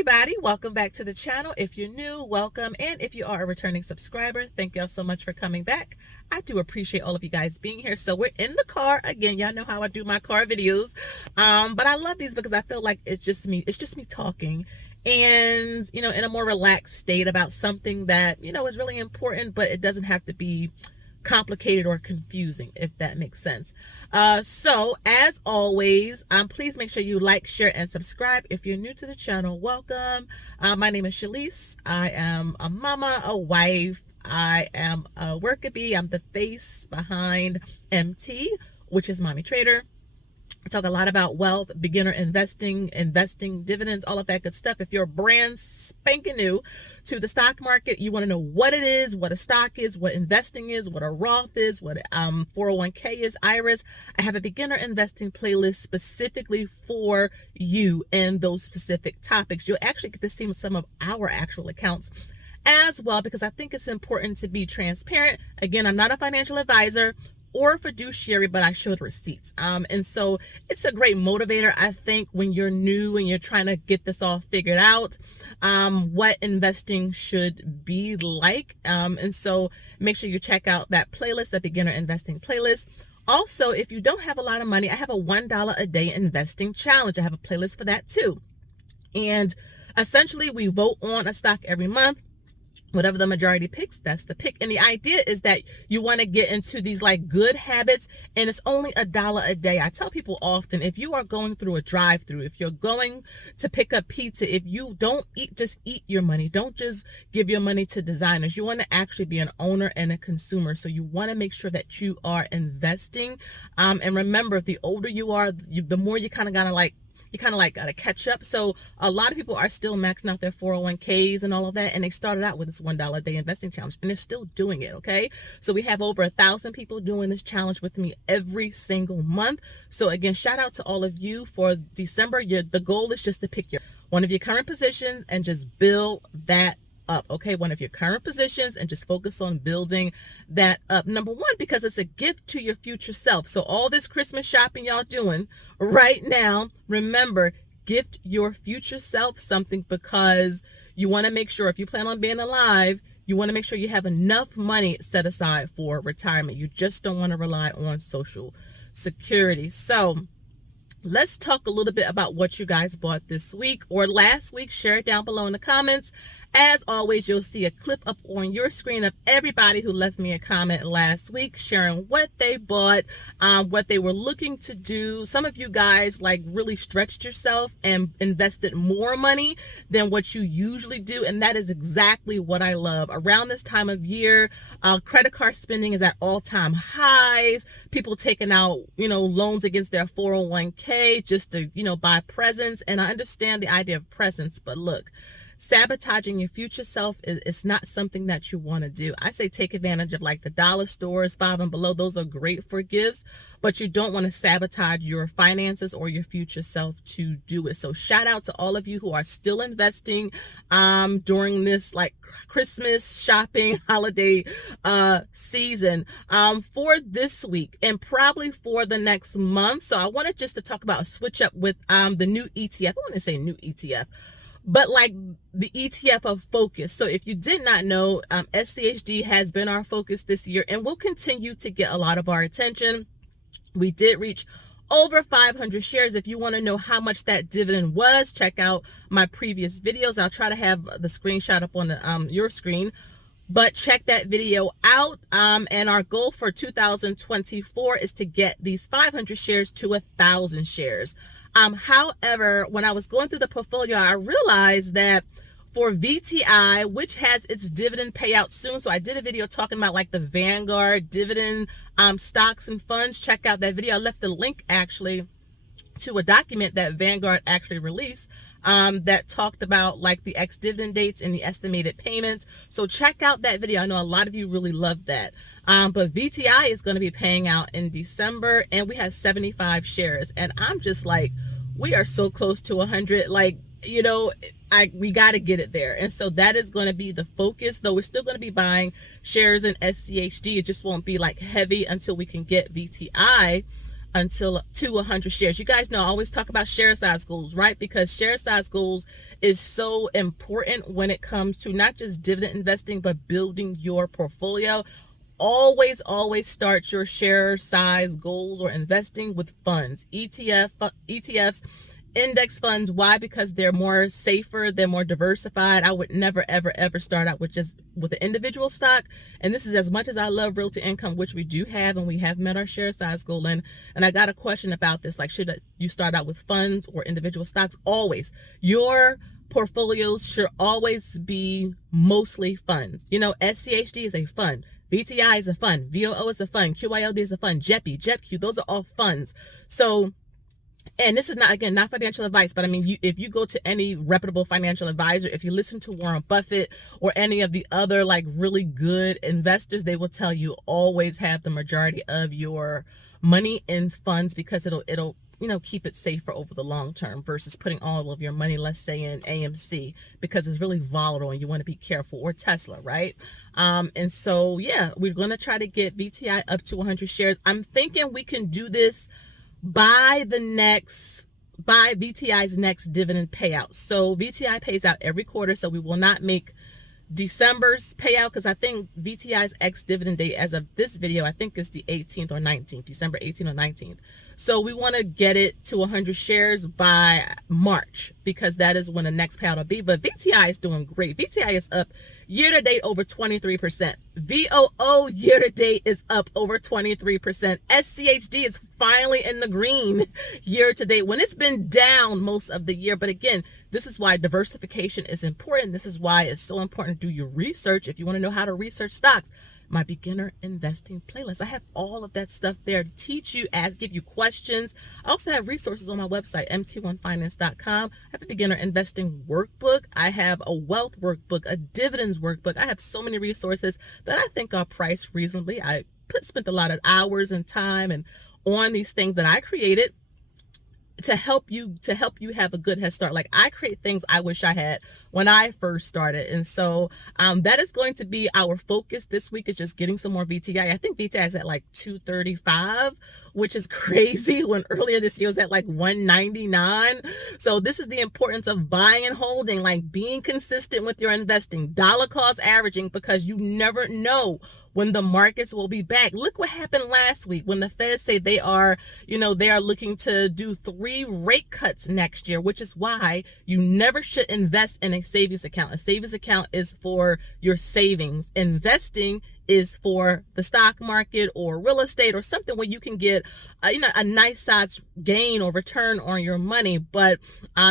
everybody, welcome back to the channel. If you're new, welcome, and if you are a returning subscriber, thank y'all so much for coming back. I do appreciate all of you guys being here. So we're in the car again. Y'all know how I do my car videos, but I love these because I feel like it's just me talking, and in a more relaxed state about something that is really important, but it doesn't have to be complicated or confusing, if that makes sense. So as always, please make sure you like, share, and subscribe. If you're new to the channel, welcome. My name is Shalise. I am a mama, a wife. I am a worker bee. I'm the face behind MT, which is Mommy Trader. I talk a lot about wealth, beginner investing, dividends, all of that good stuff. If you're brand spanking new to the stock market, you want to know what it is, what a stock is, what investing is, what a Roth is, what 401k is, IRAs. I have a beginner investing playlist specifically for you and those specific topics. You'll actually get to see some of our actual accounts as well, because I think it's important to be transparent. Again, I'm not a financial advisor or fiduciary, but I showed receipts. And so it's a great motivator, I think, when you're new and you're trying to get this all figured out, what investing should be like. And so make sure you check out that playlist, that beginner investing playlist. Also, if you don't have a lot of money, I have a $1 a day investing challenge. I have a playlist for that too. And essentially we vote on a stock every month. Whatever the majority picks, that's the pick. And the idea is that you want to get into these like good habits, and it's only $1 a day. I tell people often, if you are going through a drive-through, if you're going to pick up pizza, if you don't just eat your money, don't just give your money to designers. You want to actually be an owner and a consumer. So you want to make sure that you are investing. And remember, the older you are, the more you kind of got to catch up. So a lot of people are still maxing out their 401ks and all of that, and they started out with this $1 a day investing challenge, and they're still doing it. Okay, so we have over 1,000 people doing this challenge with me every single month. So again, shout out to all of you. For December, the goal is just to pick one of your current positions and just build that up. Okay, one of your current positions, and just focus on building that up. Number one, because it's a gift to your future self. So all this Christmas shopping y'all doing right now, remember, gift your future self something, because you want to make sure, if you plan on being alive, you want to make sure you have enough money set aside for retirement. You just don't want to rely on Social Security. So let's talk a little bit about what you guys bought this week or last week. Share it down below in the comments. As always, you'll see a clip up on your screen of everybody who left me a comment last week, sharing what they bought, what they were looking to do. Some of you guys like really stretched yourself and invested more money than what you usually do. And that is exactly what I love. Around this time of year, credit card spending is at all-time highs. People taking out, loans against their 401k just to, buy presents. And I understand the idea of presents, but look, sabotaging your future self is not something that you want to do. I say take advantage of like the dollar stores, 5 and below. Those are great for gifts, but you don't want to sabotage your finances or your future self to do it. So shout out to all of you who are still investing during this like Christmas shopping holiday season for this week and probably for the next month. So I wanted just to talk about a switch up with the new ETF. I want to say new ETF, but like the ETF of focus. So if you did not know, SCHD has been our focus this year and will continue to get a lot of our attention. We did reach over 500 shares. If you want to know how much that dividend was, check out my previous videos. I'll try to have the screenshot up on your screen, but check that video out. And our goal for 2024 is to get these 500 shares to 1,000 shares. However, when I was going through the portfolio, I realized that for VTI, which has its dividend payout soon, so I did a video talking about like the Vanguard dividend stocks and funds. Check out that video. I left the link actually to a document that Vanguard actually released that talked about like the ex-dividend dates and the estimated payments. So check out that video. I know a lot of you really love that. But VTI is going to be paying out in December, and we have 75 shares. And I'm just like, we are so close to 100. Like, we got to get it there. And so that is going to be the focus, though we're still going to be buying shares in SCHD. It just won't be like heavy until we can get VTI until to 100 shares. You guys know I always talk about share size goals, right? Because share size goals is so important when it comes to not just dividend investing, but building your portfolio. Always start your share size goals or investing with funds, ETFs, index funds. Why? Because they're more safer, they're more diversified. I would never ever start out with an individual stock. And this is as much as I love realty income, which we do have, and we have met our share size goal. And I got a question about this, like, should you start out with funds or individual stocks? Always. Your portfolios should always be mostly funds. You know, SCHD is a fund. VTI is a fund. VOO is a fund. QYLD is a fund. JEPQ, those are all funds. So, and this is not, again, not financial advice, but I mean, if you go to any reputable financial advisor, if you listen to Warren Buffett or any of the other like really good investors, they will tell you always have the majority of your money in funds, because it'll keep it safer over the long term versus putting all of your money, let's say, in AMC, because it's really volatile and you want to be careful, or Tesla, right? And so, yeah, we're going to try to get VTI up to 100 shares. I'm thinking we can do this by VTI's next dividend payout. So VTI pays out every quarter, so we will not make December's payout, because I think VTI's ex-dividend date as of this video, I think is the 18th or 19th, December 18th or 19th. So we want to get it to 100 shares by March, because that is when the next payout will be. But VTI is doing great. VTI is up year to date over 23%. VOO year to date is up over 23%. SCHD is finally in the green year to date, when it's been down most of the year. But again, this is why diversification is important. This is why it's so important to do your research. If you want to know how to research stocks, my beginner investing playlist, I have all of that stuff there to teach you, give you questions. I also have resources on my website, mt1finance.com. I have a beginner investing workbook. I have a wealth workbook, a dividends workbook. I have so many resources that I think are priced reasonably. I spent a lot of hours and time and on these things that I created to help you have a good head start. Like, I create things I wish I had when I first started. And so that is going to be our focus this week, is just getting some more VTI. I think VTI is at like 235, which is crazy, when earlier this year was at like 199. So this is the importance of buying and holding, like being consistent with your investing, dollar cost averaging, because you never know when the markets will be back. Look what happened last week when the Fed say they are looking to do 3 rate cuts next year, which is why you never should invest in a savings account. A savings account is for your savings. Investing is for the stock market or real estate or something where you can get a nice size gain or return on your money. But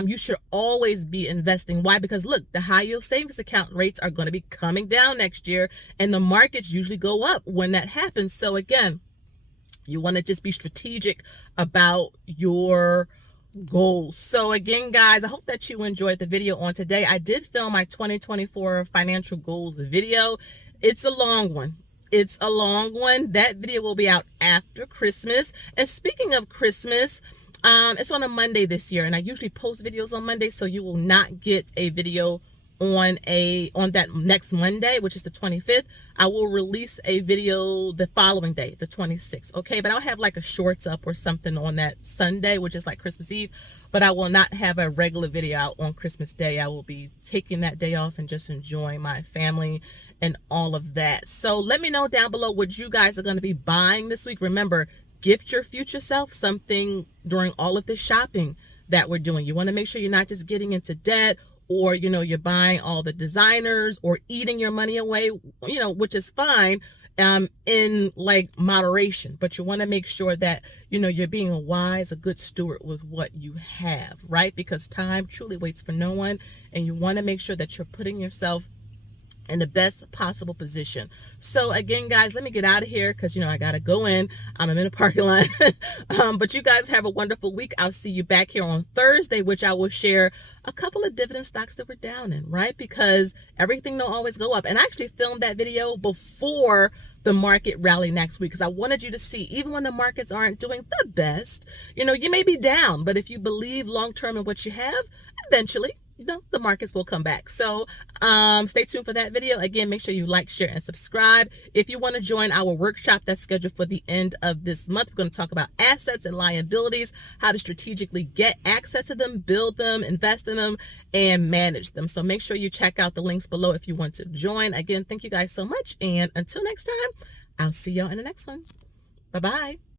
you should always be investing. Why? Because look, the high yield savings account rates are going to be coming down next year, and the markets usually go up when that happens. So again, you want to just be strategic about your goals. So again, guys, I hope that you enjoyed the video on today. I did film my 2024 financial goals video. It's a long one. That video will be out after Christmas. And speaking of Christmas, it's on a Monday this year, and I usually post videos on Monday, so you will not get a video on that next Monday, which is the 25th. I will release a video the following day, the 26th. Okay, but I'll have like a shorts up or something on that Sunday, which is like Christmas Eve, but I will not have a regular video out on Christmas Day. I will be taking that day off and just enjoying my family and all of that. So let me know down below what you guys are going to be buying this week. Remember, gift your future self something during all of this shopping that we're doing. You want to make sure you're not just getting into debt, or you're buying all the designers, or eating your money away, which is fine in like moderation, but you want to make sure that you're being a good steward with what you have, right? Because time truly waits for no one, and you want to make sure that you're putting yourself in the best possible position. So again, guys, let me get out of here, because I gotta go in. I'm in a parking lot. But you guys have a wonderful week. I'll see you back here on Thursday, which I will share a couple of dividend stocks that we're down in, right? Because everything don't always go up. And I actually filmed that video before the market rally next week, because I wanted you to see, even when the markets aren't doing the best, you may be down, but if you believe long term in what you have, eventually the markets will come back. So stay tuned for that video. Again, make sure you like, share, and subscribe. If you want to join our workshop that's scheduled for the end of this month, we're going to talk about assets and liabilities, how to strategically get access to them, build them, invest in them, and manage them. So make sure you check out the links below if you want to join. Again, thank you guys so much. And until next time, I'll see y'all in the next one. Bye-bye.